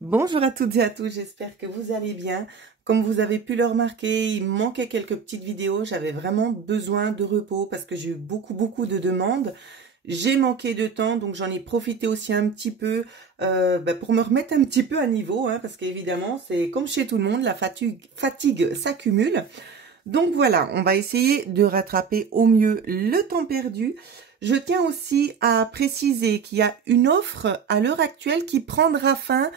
Bonjour à toutes et à tous, j'espère que vous allez bien. Comme vous avez pu le remarquer, il me manquait quelques petites vidéos. J'avais vraiment besoin de repos parce que j'ai eu beaucoup de demandes. J'ai manqué de temps, donc j'en ai profité aussi un petit peu pour me remettre un petit peu à niveau, hein, parce qu'évidemment, c'est comme chez tout le monde, la fatigue s'accumule. Donc voilà, on va essayer de rattraper au mieux le temps perdu. Je tiens aussi à préciser qu'il y a une offre à l'heure actuelle qui prendra fin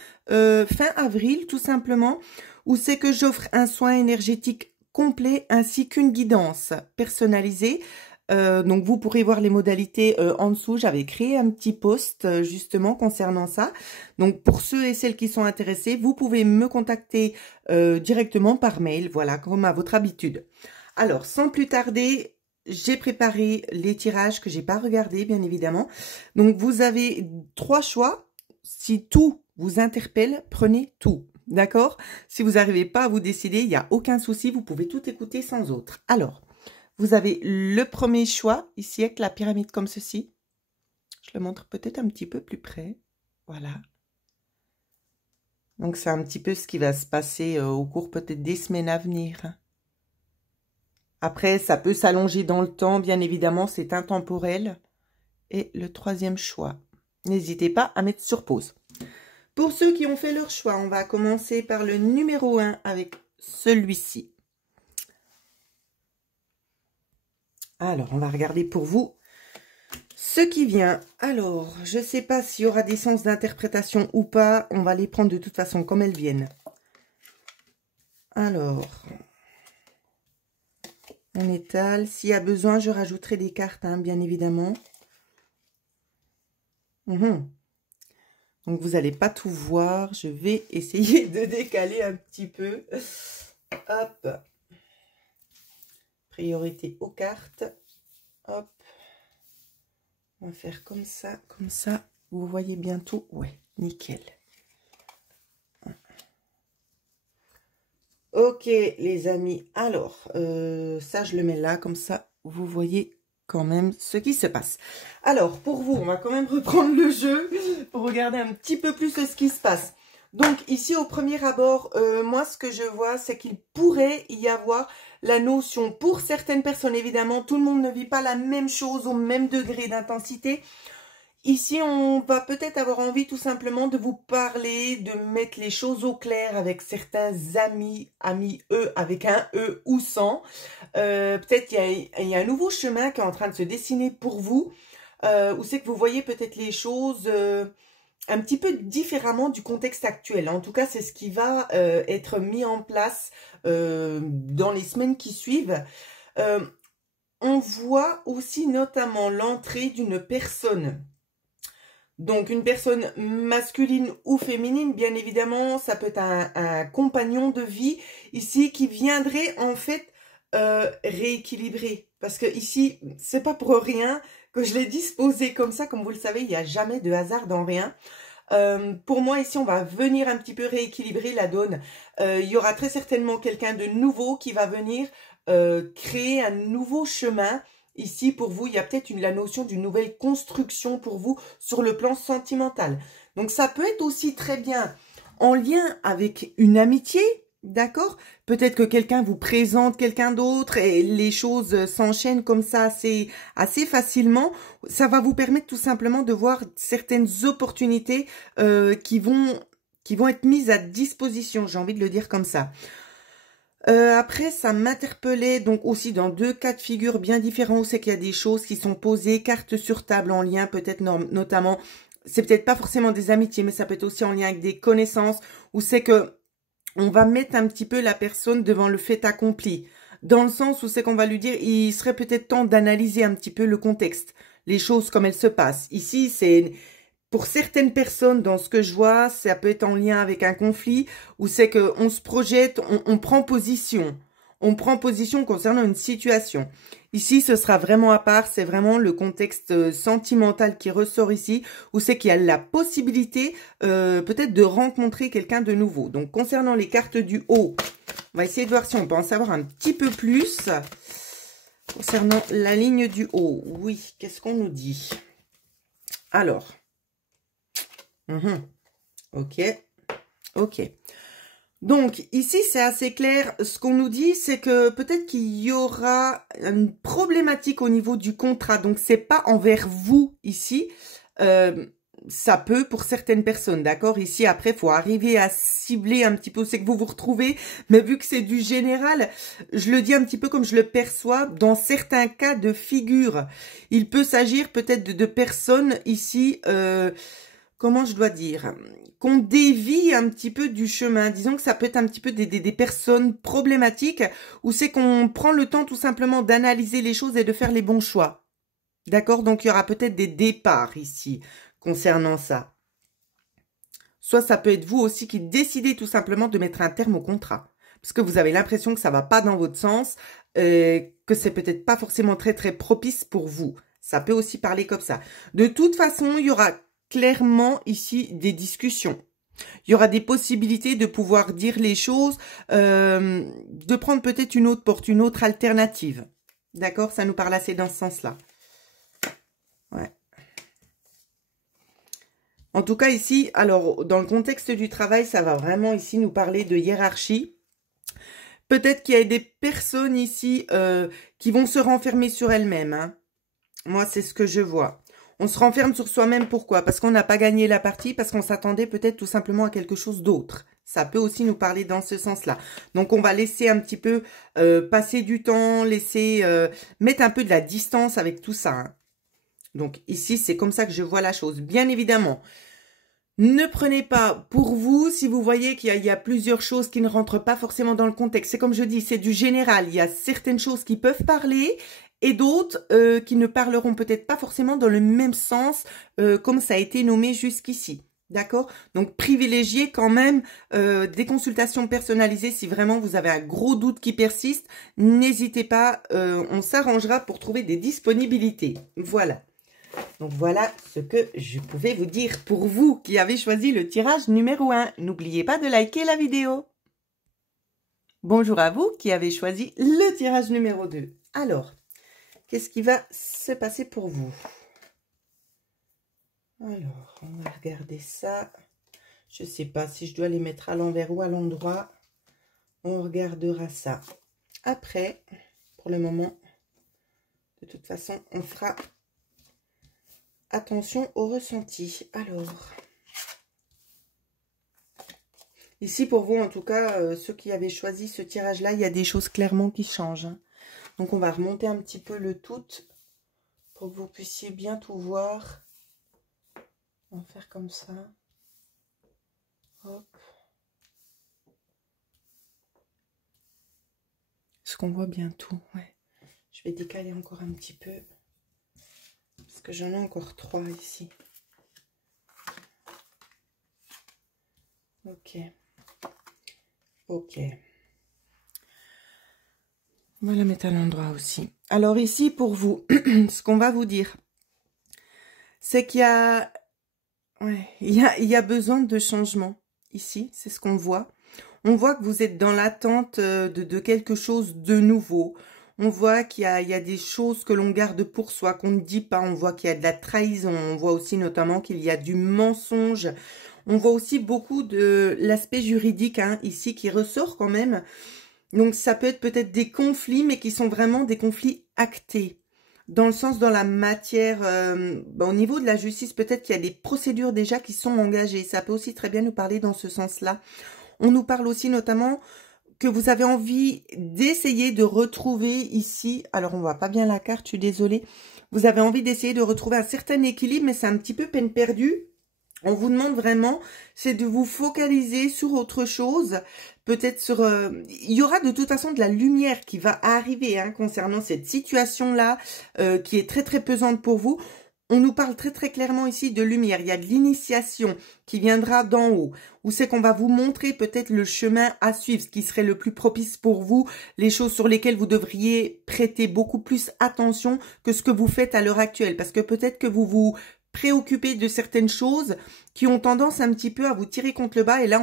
avril tout simplement, où c'est que j'offre un soin énergétique complet ainsi qu'une guidance personnalisée. Donc vous pourrez voir les modalités en dessous. J'avais créé un petit post justement concernant ça. Donc pour ceux et celles qui sont intéressés, vous pouvez me contacter directement par mail, voilà, comme à votre habitude. Alors sans plus tarder, j'ai préparé les tirages que j'ai pas regardés bien évidemment. Donc vous avez 3 choix. Si tout vous interpelle, prenez tout. D'accord? Si vous n'arrivez pas à vous décider, il n'y a aucun souci, vous pouvez tout écouter sans autre. Alors, vous avez le premier choix, ici avec la pyramide comme ceci. Je le montre peut-être un petit peu plus près. Voilà. Donc, c'est un petit peu ce qui va se passer au cours peut-être des semaines à venir. Après, ça peut s'allonger dans le temps, bien évidemment, c'est intemporel. Et le troisième choix. N'hésitez pas à mettre sur pause. Pour ceux qui ont fait leur choix, on va commencer par le numéro 1 avec celui-ci. Alors, on va regarder pour vous ce qui vient. Alors, je ne sais pas s'il y aura des sens d'interprétation ou pas. On va les prendre de toute façon comme elles viennent. Alors, on étale. S'il y a besoin, je rajouterai des cartes, hein, bien évidemment. Donc, vous n'allez pas tout voir. Je vais essayer de décaler un petit peu. Hop. Priorité aux cartes. Hop. On va faire comme ça, comme ça. Vous voyez bientôt. Ouais, nickel. Ok, les amis. Alors, ça, je le mets là, comme ça, vous voyez quand même ce qui se passe. Alors, pour vous, on va quand même reprendre le jeu pour regarder un petit peu plus ce qui se passe. Donc, ici, au premier abord, moi, ce que je vois, c'est qu'il pourrait y avoir la notion, pour certaines personnes, évidemment, tout le monde ne vit pas la même chose au même degré d'intensité. Ici, on va peut-être avoir envie tout simplement de vous parler, de mettre les choses au clair avec certains amis E avec un E ou sans. Peut-être il y a un nouveau chemin qui est en train de se dessiner pour vous, où c'est que vous voyez peut-être les choses un petit peu différemment du contexte actuel. En tout cas, c'est ce qui va être mis en place dans les semaines qui suivent. On voit aussi notamment l'entrée d'une personne. Donc, une personne masculine ou féminine, bien évidemment, ça peut être un compagnon de vie ici qui viendrait en fait rééquilibrer. Parce que ici, c'est pas pour rien que je l'ai disposé comme ça. Comme vous le savez, il n'y a jamais de hasard dans rien. Pour moi, ici, on va venir un petit peu rééquilibrer la donne. Il y aura très certainement quelqu'un de nouveau qui va venir créer un nouveau chemin. Ici, pour vous, il y a peut-être la notion d'une nouvelle construction pour vous sur le plan sentimental. Donc, ça peut être aussi très bien en lien avec une amitié, d'accord? Peut-être que quelqu'un vous présente quelqu'un d'autre et les choses s'enchaînent comme ça assez facilement. Ça va vous permettre tout simplement de voir certaines opportunités qui vont être mises à disposition, j'ai envie de le dire comme ça. Après, ça m'interpellait donc aussi dans 2 cas de figure bien différents où c'est qu'il y a des choses qui sont posées, cartes sur table en lien, peut-être notamment, c'est peut-être pas forcément des amitiés, mais ça peut être aussi en lien avec des connaissances, où c'est que on va mettre un petit peu la personne devant le fait accompli. Dans le sens où c'est qu'on va lui dire, il serait peut-être temps d'analyser un petit peu le contexte, les choses comme elles se passent. Ici, c'est... Pour certaines personnes, dans ce que je vois, ça peut être en lien avec un conflit, où c'est qu'on se projette, on prend position. On prend position concernant une situation. Ici, ce sera vraiment à part, c'est vraiment le contexte sentimental qui ressort ici, où c'est qu'il y a la possibilité peut-être de rencontrer quelqu'un de nouveau. Donc, concernant les cartes du haut, on va essayer de voir si on peut en savoir un petit peu plus. Concernant la ligne du haut, oui, qu'est-ce qu'on nous dit? Alors... Ok. Ok. Donc, ici, c'est assez clair. Ce qu'on nous dit, c'est que peut-être qu'il y aura une problématique au niveau du contrat. Donc, c'est pas envers vous ici. Ça peut pour certaines personnes, d'accord? Ici, après, faut arriver à cibler un petit peu où c'est que vous vous retrouvez. Mais vu que c'est du général, je le dis un petit peu comme je le perçois. Dans certains cas de figure, il peut s'agir peut-être de personnes ici... comment je dois dire, qu'on dévie un petit peu du chemin. Disons que ça peut être un petit peu des personnes problématiques où c'est qu'on prend le temps tout simplement d'analyser les choses et de faire les bons choix. D'accord? Donc, il y aura peut-être des départs ici concernant ça. Soit ça peut être vous aussi qui décidez tout simplement de mettre un terme au contrat. Parce que vous avez l'impression que ça va pas dans votre sens, que c'est peut-être pas forcément très très propice pour vous. Ça peut aussi parler comme ça. De toute façon, il y aura clairement ici des discussions. Il y aura des possibilités de pouvoir dire les choses, de prendre peut-être une autre porte, une autre alternative. D'accord? Ça nous parle assez dans ce sens-là. Ouais. En tout cas ici, alors dans le contexte du travail, ça va vraiment ici nous parler de hiérarchie. Peut-être qu'il y a des personnes ici qui vont se renfermer sur elles-mêmes. Hein. Moi, c'est ce que je vois. On se renferme sur soi-même, pourquoi? Parce qu'on n'a pas gagné la partie, parce qu'on s'attendait peut-être tout simplement à quelque chose d'autre. Ça peut aussi nous parler dans ce sens-là. Donc, on va laisser un petit peu passer du temps, laisser mettre un peu de la distance avec tout ça. Hein. Donc, ici, c'est comme ça que je vois la chose. Bien évidemment, ne prenez pas pour vous si vous voyez qu'il y a plusieurs choses qui ne rentrent pas forcément dans le contexte. C'est comme je dis, c'est du général. Il y a certaines choses qui peuvent parler et d'autres qui ne parleront peut-être pas forcément dans le même sens comme ça a été nommé jusqu'ici. D'accord? Donc, privilégiez quand même des consultations personnalisées. Si vraiment vous avez un gros doute qui persiste, n'hésitez pas, on s'arrangera pour trouver des disponibilités. Voilà. Donc, voilà ce que je pouvais vous dire pour vous qui avez choisi le tirage numéro 1. N'oubliez pas de liker la vidéo. Bonjour à vous qui avez choisi le tirage numéro 2. Alors, qu'est-ce qui va se passer pour vous? Alors, on va regarder ça. Je ne sais pas si je dois les mettre à l'envers ou à l'endroit. On regardera ça après. Pour le moment, de toute façon, on fera attention au ressenti. Alors, ici pour vous, en tout cas, ceux qui avaient choisi ce tirage-là, il y a des choses clairement qui changent. Hein. Donc, on va remonter un petit peu le tout pour que vous puissiez bien tout voir. On va faire comme ça. Hop. Est-ce qu'on voit bien tout? Ouais. Je vais décaler encore un petit peu. Parce que j'en ai encore 3 ici. Ok. Ok. On va la mettre à l'endroit aussi. Alors ici, pour vous, ce qu'on va vous dire, c'est qu'il y a... Ouais, il y a besoin de changement. Ici, c'est ce qu'on voit. On voit que vous êtes dans l'attente de quelque chose de nouveau. On voit qu'il y a des choses que l'on garde pour soi, qu'on ne dit pas. On voit qu'il y a de la trahison. On voit aussi notamment qu'il y a du mensonge. On voit aussi beaucoup de l'aspect juridique hein, ici qui ressort quand même. Donc, ça peut être peut-être des conflits, mais qui sont vraiment des conflits actés. Dans le sens, dans la matière, au niveau de la justice, peut-être qu'il y a des procédures déjà qui sont engagées. Ça peut aussi très bien nous parler dans ce sens-là. On nous parle aussi notamment que vous avez envie d'essayer de retrouver ici, alors on voit pas bien la carte, je suis désolée, vous avez envie d'essayer de retrouver un certain équilibre, mais c'est un petit peu peine perdue. On vous demande vraiment, c'est de vous focaliser sur autre chose, peut-être sur... il y aura de toute façon de la lumière qui va arriver hein, concernant cette situation-là, qui est très très pesante pour vous. On nous parle très très clairement ici de lumière. Il y a de l'initiation qui viendra d'en haut. Où c'est qu'on va vous montrer peut-être le chemin à suivre, ce qui serait le plus propice pour vous, les choses sur lesquelles vous devriez prêter beaucoup plus attention que ce que vous faites à l'heure actuelle. Parce que peut-être que vous vous préoccupez de certaines choses qui ont tendance un petit peu à vous tirer contre le bas. Et là,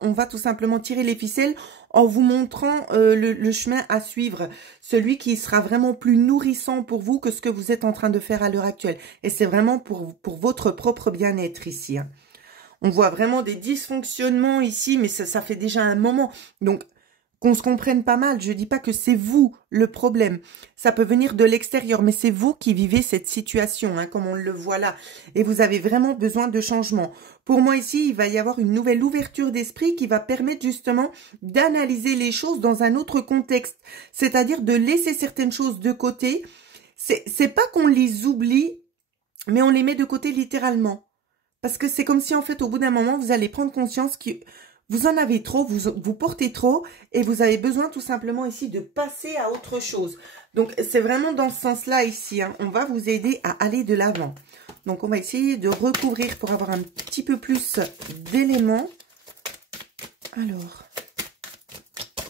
on va tout simplement tirer les ficelles en vous montrant le chemin à suivre. Celui qui sera vraiment plus nourrissant pour vous que ce que vous êtes en train de faire à l'heure actuelle. Et c'est vraiment pour votre propre bien-être ici. Hein. On voit vraiment des dysfonctionnements ici, mais ça fait déjà un moment. Donc, qu'on se comprenne pas mal. Je dis pas que c'est vous le problème. Ça peut venir de l'extérieur, mais c'est vous qui vivez cette situation, hein, comme on le voit là. Et vous avez vraiment besoin de changement. Pour moi ici, il va y avoir une nouvelle ouverture d'esprit qui va permettre justement d'analyser les choses dans un autre contexte. C'est-à-dire de laisser certaines choses de côté. C'est pas qu'on les oublie, mais on les met de côté littéralement. Parce que c'est comme si en fait au bout d'un moment, vous allez prendre conscience que vous en avez trop, vous portez trop et vous avez besoin tout simplement ici de passer à autre chose. Donc, c'est vraiment dans ce sens-là ici. Hein. On va vous aider à aller de l'avant. Donc, on va essayer de recouvrir pour avoir un petit peu plus d'éléments. Alors,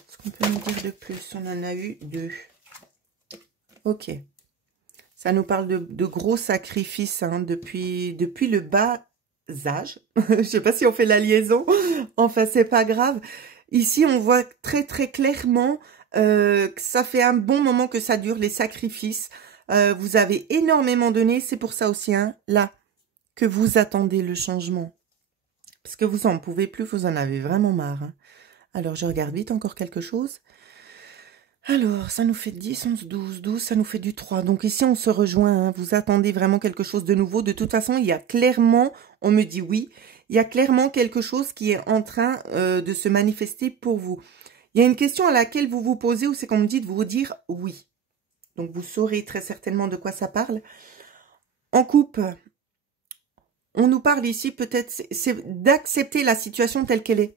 ce qu'on peut nous dire de plus? On en a eu 2. Ok. Ça nous parle de gros sacrifices hein, depuis le bas âge. Je sais pas si on fait la liaison. Enfin, c'est pas grave. Ici, on voit très très clairement que ça fait un bon moment que ça dure, les sacrifices. Vous avez énormément donné. C'est pour ça aussi, hein, là, que vous attendez le changement. Parce que vous en pouvez plus, vous en avez vraiment marre. Hein. Alors, je regarde vite encore quelque chose. Alors, ça nous fait 10, 11, 12, 12, ça nous fait du 3. Donc ici, on se rejoint. Hein. Vous attendez vraiment quelque chose de nouveau. De toute façon, il y a clairement, on me dit oui, il y a clairement quelque chose qui est en train de se manifester pour vous. Il y a une question à laquelle vous vous posez ou c'est qu'on me dit de vous dire oui. Donc, vous saurez très certainement de quoi ça parle. En couple, on nous parle ici peut-être, c'est d'accepter la situation telle qu'elle est.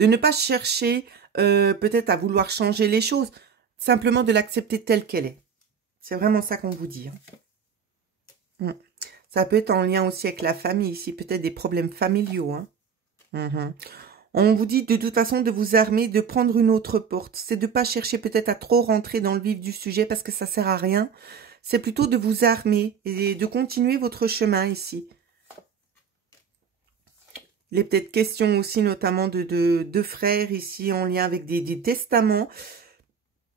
De ne pas chercher peut-être à vouloir changer les choses. Simplement de l'accepter telle qu'elle est. C'est vraiment ça qu'on vous dit. Hein. Ça peut être en lien aussi avec la famille ici. Peut-être des problèmes familiaux. Hein. On vous dit de toute façon de vous armer, de prendre une autre porte. C'est de ne pas chercher peut-être à trop rentrer dans le vif du sujet parce que ça ne sert à rien. C'est plutôt de vous armer et de continuer votre chemin ici. Il est peut-être question aussi notamment de frères ici en lien avec des testaments.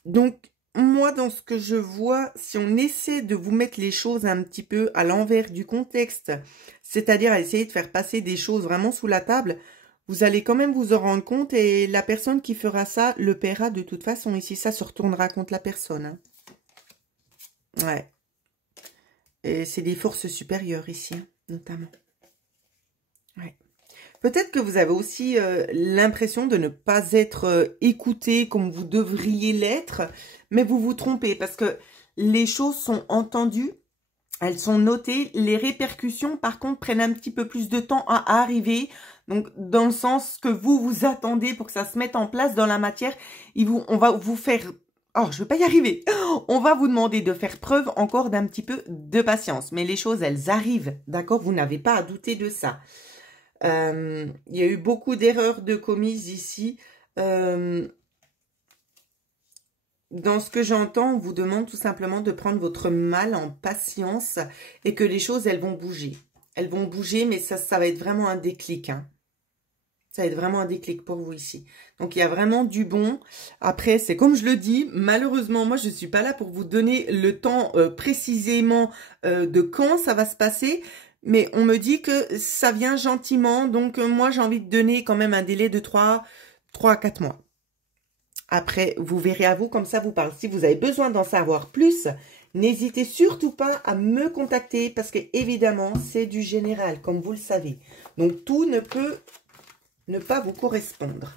Donc, moi, dans ce que je vois, si on essaie de vous mettre les choses un petit peu à l'envers du contexte, c'est-à-dire à essayer de faire passer des choses vraiment sous la table, vous allez quand même vous en rendre compte et la personne qui fera ça le paiera de toute façon. Ici, ça se retournera contre la personne. Hein. Ouais. Et c'est des forces supérieures ici, hein, notamment. Ouais. Peut-être que vous avez aussi l'impression de ne pas être écouté comme vous devriez l'être, mais vous vous trompez parce que les choses sont entendues, elles sont notées. Les répercussions, par contre, prennent un petit peu plus de temps à arriver. Donc, dans le sens que vous attendez pour que ça se mette en place dans la matière, on va vous faire... Oh, je ne vais pas y arriver. On va vous demander de faire preuve encore d'un petit peu de patience. Mais les choses, elles arrivent, d'accord? Vous n'avez pas à douter de ça. Il y a eu beaucoup d'erreurs de commises ici. Dans ce que j'entends, on vous demande tout simplement de prendre votre mal en patience et que les choses, elles vont bouger. Elles vont bouger, mais ça va être vraiment un déclic. Hein. Ça va être vraiment un déclic pour vous ici. Donc, il y a vraiment du bon. Après, c'est comme je le dis, malheureusement, moi, je ne suis pas là pour vous donner le temps précisément de quand ça va se passer. Mais on me dit que ça vient gentiment. Donc, moi, j'ai envie de donner quand même un délai de 3 à 4 mois. Après, vous verrez à vous, comme ça vous parle. Si vous avez besoin d'en savoir plus, n'hésitez surtout pas à me contacter parce que, évidemment, c'est du général, comme vous le savez. Donc, tout ne peut ne pas vous correspondre.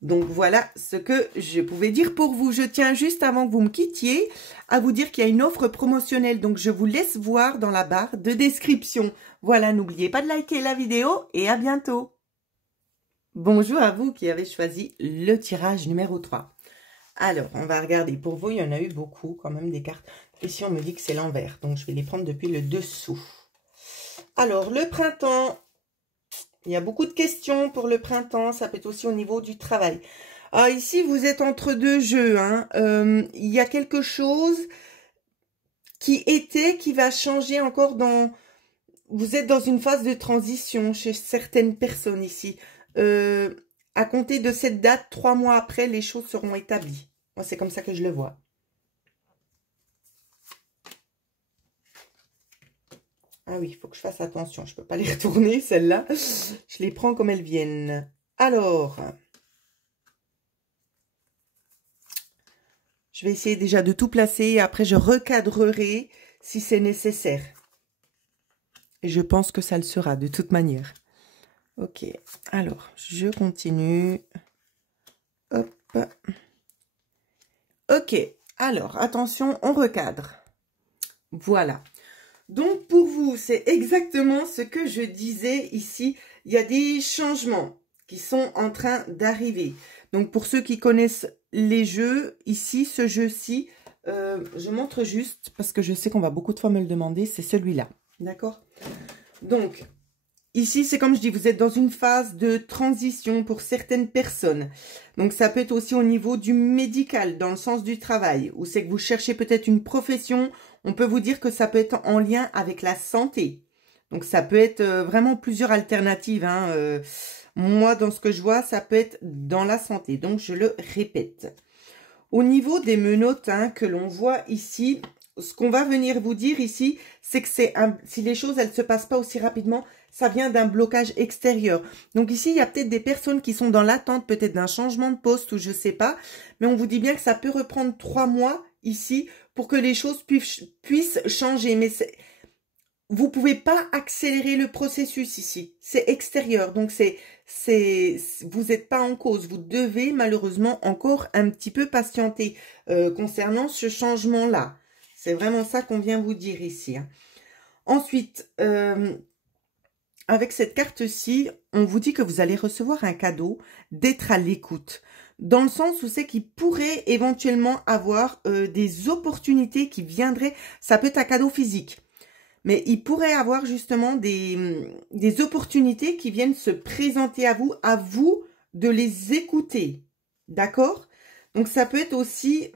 Donc, voilà ce que je pouvais dire pour vous. Je tiens juste, avant que vous me quittiez, à vous dire qu'il y a une offre promotionnelle. Donc, je vous laisse voir dans la barre de description. Voilà, n'oubliez pas de liker la vidéo et à bientôt. Bonjour à vous qui avez choisi le tirage numéro 3. Alors, on va regarder. Pour vous, il y en a eu beaucoup, quand même, des cartes. Ici, on me dit que c'est l'envers. Donc, je vais les prendre depuis le dessous. Alors, le printemps... Il y a beaucoup de questions pour le printemps. Ça peut être aussi au niveau du travail. Ah, ici, vous êtes entre deux jeux. Hein. Il y a quelque chose qui va changer encore dans... Vous êtes dans une phase de transition chez certaines personnes ici. À compter de cette date, 3 mois après, les choses seront établies. Moi, c'est comme ça que je le vois. Ah oui, il faut que je fasse attention. Je ne peux pas les retourner, celles-là. Je les prends comme elles viennent. Alors, je vais essayer déjà de tout placer. Et après, je recadrerai si c'est nécessaire. Et je pense que ça le sera de toute manière. Ok, alors, je continue. Hop. Ok, alors, attention, on recadre. Voilà. Donc, pour vous, c'est exactement ce que je disais ici. Il y a des changements qui sont en train d'arriver. Donc, pour ceux qui connaissent les jeux, ici, ce jeu-ci, je montre juste, parce que je sais qu'on va beaucoup de fois me le demander, c'est celui-là. D'accord? Donc, ici, c'est comme je dis, vous êtes dans une phase de transition pour certaines personnes. Donc, ça peut être aussi au niveau du médical, dans le sens du travail, ou c'est que vous cherchez peut-être une profession. On peut vous dire que ça peut être en lien avec la santé. Donc, ça peut être vraiment plusieurs alternatives. Hein. Moi, dans ce que je vois, ça peut être dans la santé. Donc, je le répète. Au niveau des menottes hein, que l'on voit ici, ce qu'on va venir vous dire ici, c'est que si les choses, elles ne se passent pas aussi rapidement, ça vient d'un blocage extérieur. Donc ici, il y a peut-être des personnes qui sont dans l'attente peut-être d'un changement de poste ou je ne sais pas. Mais on vous dit bien que ça peut reprendre 3 mois ici pour que les choses puissent changer. Mais vous ne pouvez pas accélérer le processus ici. C'est extérieur. Donc, vous n'êtes pas en cause. Vous devez malheureusement encore un petit peu patienter concernant ce changement-là. C'est vraiment ça qu'on vient vous dire ici. Hein. Ensuite, avec cette carte-ci, on vous dit que vous allez recevoir un cadeau d'être à l'écoute. Dans le sens où c'est qu'il pourrait éventuellement avoir des opportunités qui viendraient. Ça peut être un cadeau physique. Mais il pourrait avoir justement des opportunités qui viennent se présenter à vous de les écouter. D'accord? Donc, ça peut être aussi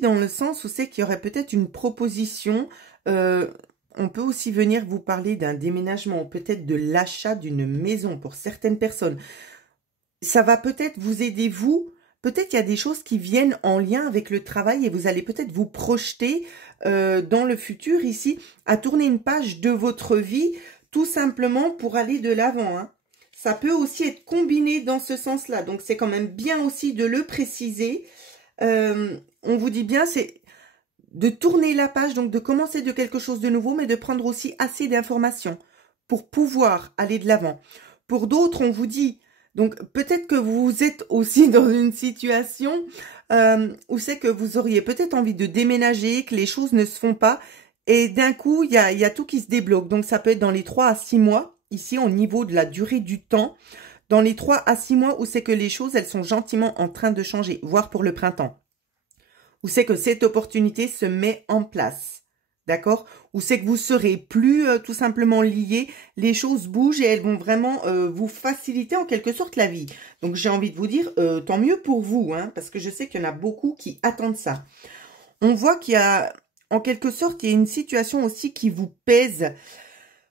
dans le sens où c'est qu'il y aurait peut-être une proposition. On peut aussi venir vous parler d'un déménagement, peut-être de l'achat d'une maison pour certaines personnes. Ça va peut-être vous aider, vous. Peut-être il y a des choses qui viennent en lien avec le travail et vous allez peut-être vous projeter dans le futur ici à tourner une page de votre vie tout simplement pour aller de l'avant. Hein. Ça peut aussi être combiné dans ce sens-là. Donc, c'est quand même bien aussi de le préciser. On vous dit bien, c'est de tourner la page, donc de commencer de quelque chose de nouveau, mais de prendre aussi assez d'informations pour pouvoir aller de l'avant. Pour d'autres, on vous dit... Donc, peut-être que vous êtes aussi dans une situation où c'est que vous auriez peut-être envie de déménager, que les choses ne se font pas. Et d'un coup, il y a tout qui se débloque. Donc, ça peut être dans les 3 à 6 mois, ici, au niveau de la durée du temps. Dans les 3 à 6 mois où c'est que les choses, elles sont gentiment en train de changer, voire pour le printemps. Où c'est que cette opportunité se met en place. D'accord? Ou c'est que vous serez plus tout simplement liés, les choses bougent et elles vont vraiment vous faciliter en quelque sorte la vie. Donc j'ai envie de vous dire, tant mieux pour vous, hein, parce que je sais qu'il y en a beaucoup qui attendent ça. On voit qu'il y a, en quelque sorte, il y a une situation aussi qui vous pèse.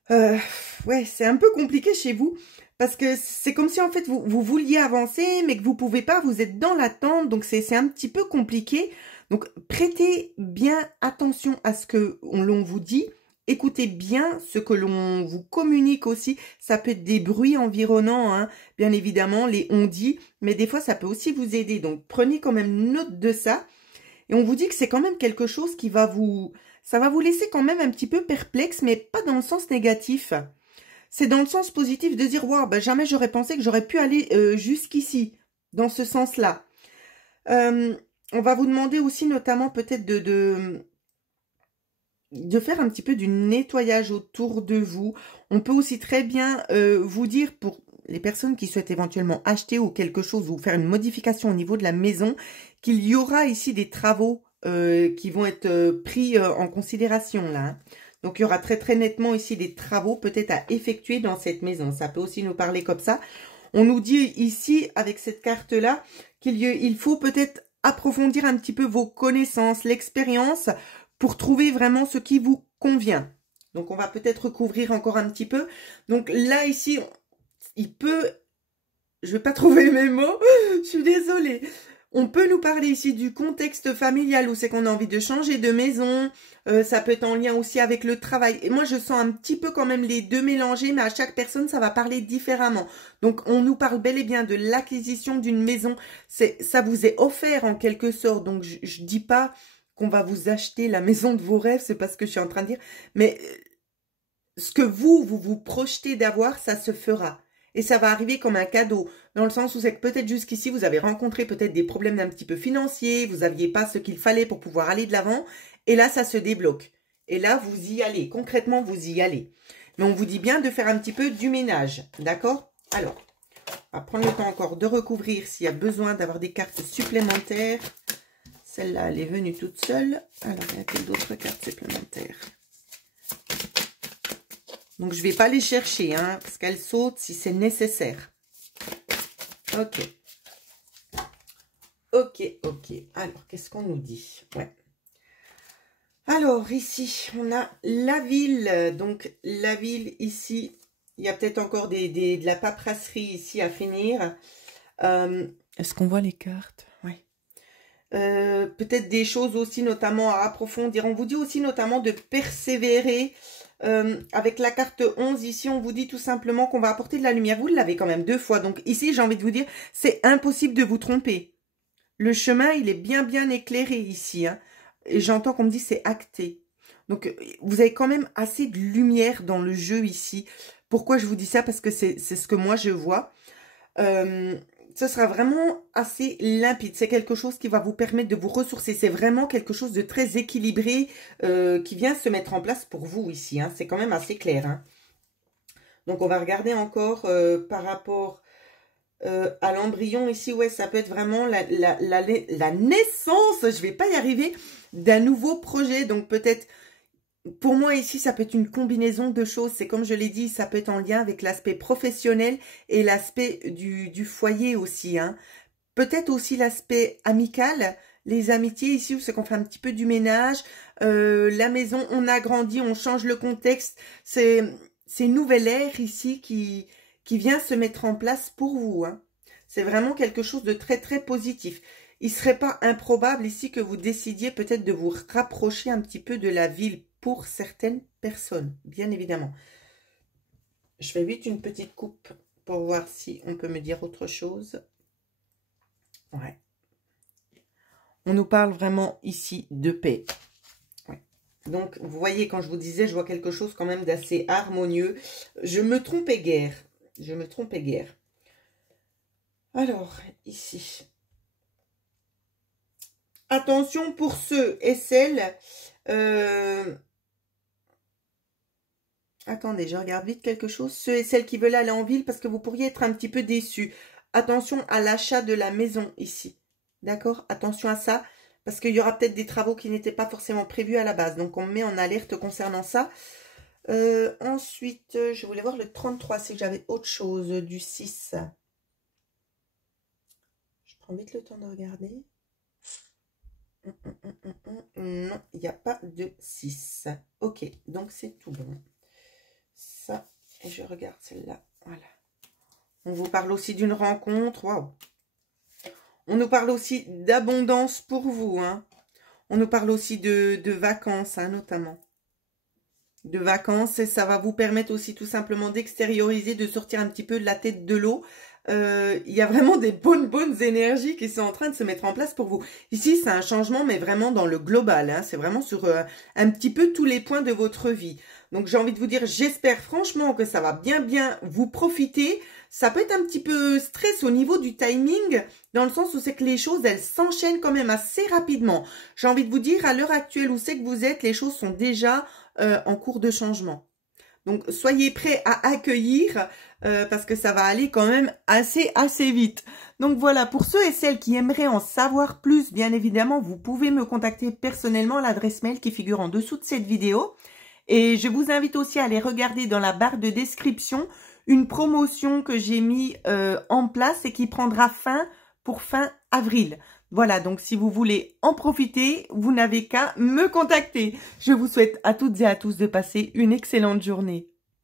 Ouais, c'est un peu compliqué chez vous, parce que c'est comme si en fait vous vouliez avancer, mais que vous pouvez pas, vous êtes dans l'attente, donc c'est un petit peu compliqué. Donc, prêtez bien attention à ce que l'on vous dit. Écoutez bien ce que l'on vous communique aussi. Ça peut être des bruits environnants, hein, bien évidemment, les on-dit. Mais des fois, ça peut aussi vous aider. Donc, prenez quand même note de ça. Et on vous dit que c'est quand même quelque chose qui va ça va vous laisser quand même un petit peu perplexe, mais pas dans le sens négatif. C'est dans le sens positif de dire, waouh, ben jamais j'aurais pensé que j'aurais pu aller jusqu'ici, dans ce sens-là. On va vous demander aussi notamment peut-être de faire un petit peu du nettoyage autour de vous. On peut aussi très bien vous dire pour les personnes qui souhaitent éventuellement acheter ou quelque chose ou faire une modification au niveau de la maison, qu'il y aura ici des travaux qui vont être pris en considération là. Hein. Donc, il y aura très très nettement ici des travaux peut-être à effectuer dans cette maison. Ça peut aussi nous parler comme ça. On nous dit ici, avec cette carte-là, qu'il faut peut-être approfondir un petit peu vos connaissances, l'expérience, pour trouver vraiment ce qui vous convient. Donc, on va peut-être recouvrir encore un petit peu. Donc, là, ici, il peut... Je ne vais pas trouver mes mots, je suis désolée. On peut nous parler ici du contexte familial où c'est qu'on a envie de changer de maison. Ça peut être en lien aussi avec le travail. Et moi, je sens un petit peu quand même les deux mélangés, mais à chaque personne, ça va parler différemment. Donc, on nous parle bel et bien de l'acquisition d'une maison. Ça vous est offert en quelque sorte. Donc, je dis pas qu'on va vous acheter la maison de vos rêves, c'est pas ce que je suis en train de dire. Mais ce que vous projetez d'avoir, ça se fera. Et ça va arriver comme un cadeau, dans le sens où c'est que peut-être jusqu'ici, vous avez rencontré peut-être des problèmes d'un petit peu financiers, vous n'aviez pas ce qu'il fallait pour pouvoir aller de l'avant, et là, ça se débloque. Et là, vous y allez, concrètement, vous y allez. Mais on vous dit bien de faire un petit peu du ménage, d'accord? Alors, on va prendre le temps encore de recouvrir s'il y a besoin d'avoir des cartes supplémentaires. Celle-là, elle est venue toute seule. Alors, il y a d'autres cartes supplémentaires? Donc, je ne vais pas les chercher, hein, parce qu'elles sautent si c'est nécessaire. Ok. Ok, ok. Alors, qu'est-ce qu'on nous dit? Ouais. Alors, ici, on a la ville. Donc, la ville, ici, il y a peut-être encore de la paperasserie ici à finir. Est-ce qu'on voit les cartes? Oui. Peut-être des choses aussi, notamment à approfondir. On vous dit aussi notamment de persévérer. Avec la carte 11, ici, on vous dit tout simplement qu'on va apporter de la lumière. Vous l'avez quand même 2 fois. Donc ici, j'ai envie de vous dire, c'est impossible de vous tromper. Le chemin, il est bien éclairé ici. Hein. Et j'entends qu'on me dit c'est acté. Donc, vous avez quand même assez de lumière dans le jeu ici. Pourquoi je vous dis ça? Parce que c'est ce que moi, je vois. Ce sera vraiment assez limpide. C'est quelque chose qui va vous permettre de vous ressourcer. C'est vraiment quelque chose de très équilibré qui vient se mettre en place pour vous ici. Hein. C'est quand même assez clair. Hein. Donc, on va regarder encore par rapport à l'embryon ici. Ouais, ça peut être vraiment la naissance, je vais pas y arriver, d'un nouveau projet. Donc, peut-être... Pour moi, ici, ça peut être une combinaison de choses. C'est comme je l'ai dit, ça peut être en lien avec l'aspect professionnel et l'aspect du foyer aussi. Hein. Peut-être aussi l'aspect amical, les amitiés ici, où c'est qu'on fait un petit peu du ménage. La maison, on agrandit, on change le contexte. C'est une nouvelle ère ici qui vient se mettre en place pour vous. Hein. C'est vraiment quelque chose de très, très positif. Il ne serait pas improbable ici que vous décidiez peut-être de vous rapprocher un petit peu de la ville pour certaines personnes, bien évidemment. Je fais vite une petite coupe pour voir si on peut me dire autre chose. Ouais. On nous parle vraiment ici de paix. Ouais. Donc, vous voyez, quand je vous disais, je vois quelque chose quand même d'assez harmonieux. Je me trompais guère. Je me trompais guère. Alors, ici. Attention pour ceux et celles... Attendez, je regarde vite quelque chose. Ceux et celles qui veulent aller en ville parce que vous pourriez être un petit peu déçus. Attention à l'achat de la maison ici. D'accord? Attention à ça parce qu'il y aura peut-être des travaux qui n'étaient pas forcément prévus à la base. Donc, on met en alerte concernant ça. Ensuite, je voulais voir le 33 si j'avais autre chose du 6. Je prends vite le temps de regarder. Non, il n'y a pas de 6. Ok, donc c'est tout bon. Ça, et je regarde celle-là. Voilà. On vous parle aussi d'une rencontre. Waouh. On nous parle aussi d'abondance pour vous. Hein. On nous parle aussi de vacances, hein, notamment. De vacances, et ça va vous permettre aussi tout simplement d'extérioriser, de sortir un petit peu de la tête de l'eau. Il y a vraiment des bonnes énergies qui sont en train de se mettre en place pour vous. Ici, c'est un changement, mais vraiment dans le global. Hein. C'est vraiment sur un petit peu tous les points de votre vie. Donc, j'ai envie de vous dire, j'espère franchement que ça va bien vous profiter. Ça peut être un petit peu stress au niveau du timing, dans le sens où c'est que les choses, elles s'enchaînent quand même assez rapidement. J'ai envie de vous dire, à l'heure actuelle où c'est que vous êtes, les choses sont déjà en cours de changement. Donc, soyez prêts à accueillir parce que ça va aller quand même assez vite. Donc, voilà, pour ceux et celles qui aimeraient en savoir plus, bien évidemment, vous pouvez me contacter personnellement à l'adresse mail qui figure en dessous de cette vidéo. Et je vous invite aussi à aller regarder dans la barre de description une promotion que j'ai mis en place et qui prendra fin pour fin avril. Voilà, donc si vous voulez en profiter, vous n'avez qu'à me contacter. Je vous souhaite à toutes et à tous de passer une excellente journée.